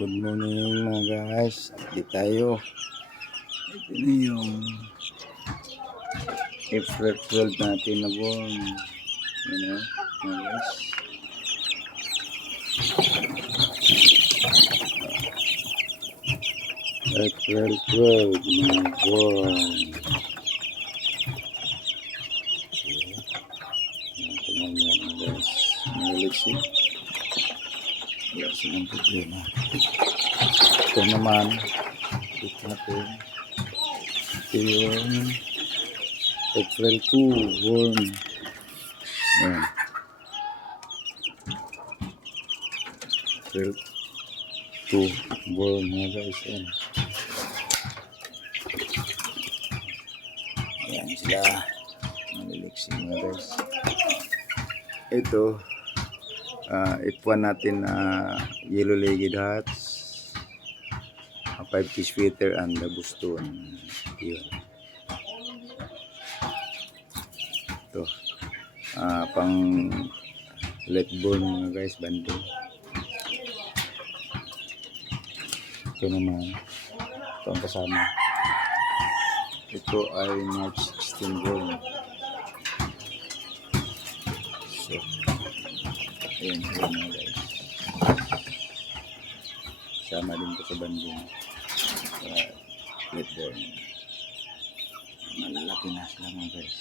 Good morning mga guys. Update tayo. Ito na yung April 12 natin na buwan. Yan o mga guys. April 12 na buwan. Tingnan nyo mga guys. Naliksi. Wala silang problema. Ito naman, ito natin. Ito yung April 2 worm. Ayan. April 2 worm mga guys. Ayan. Ayan sila. Maliliksi mga guys. Ito. F1 natin na yellow-legged hats, 5 fish feeder and the buston. Yun. Ito. Pang late born mga guys, banding. Ito naman. Ito ang kasama. Ito ay March 16 born. So, ayan sila mga guys. Sama din ko sa banding. Late born. Malaki na sila mga guys.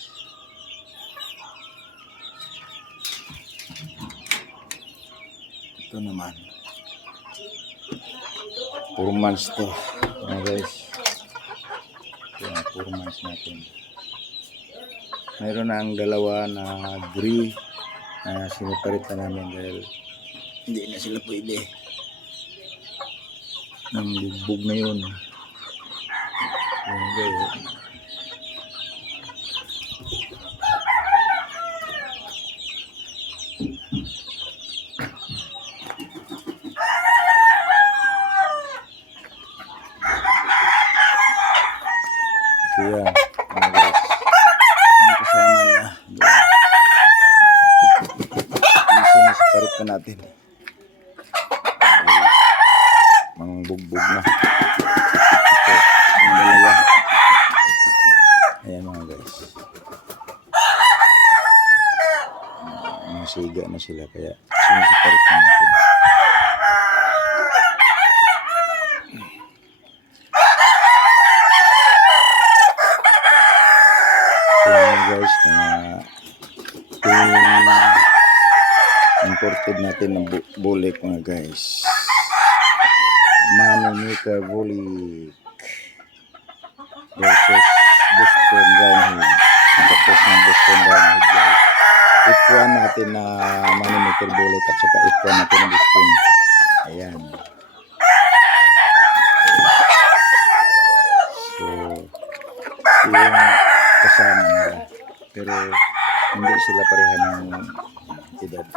Ito naman 4 months to mga guys. Yan, 4 months natin. Mayroon na ang dalawa na gray na siniparit na namin dahil hindi na sila pwede. Nang bugbog na yun. Yan guys. Kaya, mga guys, ang kasama niya doon. Sinisiparit na natin. Mga bugbog na. Ito, yung dalawa. Ayan mga guys. Mga siga na sila kaya sinisiparit na natin. Ayan guys, mga imported natin ng bulik mga guys. Moneymaker bulik versus Boston Roundhead. Tapos ng Boston Roundhead guys. F1 natin na moneymaker bulik at saka F1 natin na Boston. Ayan. So, yung kasama nila. Pero hindi sila pareha ng edad.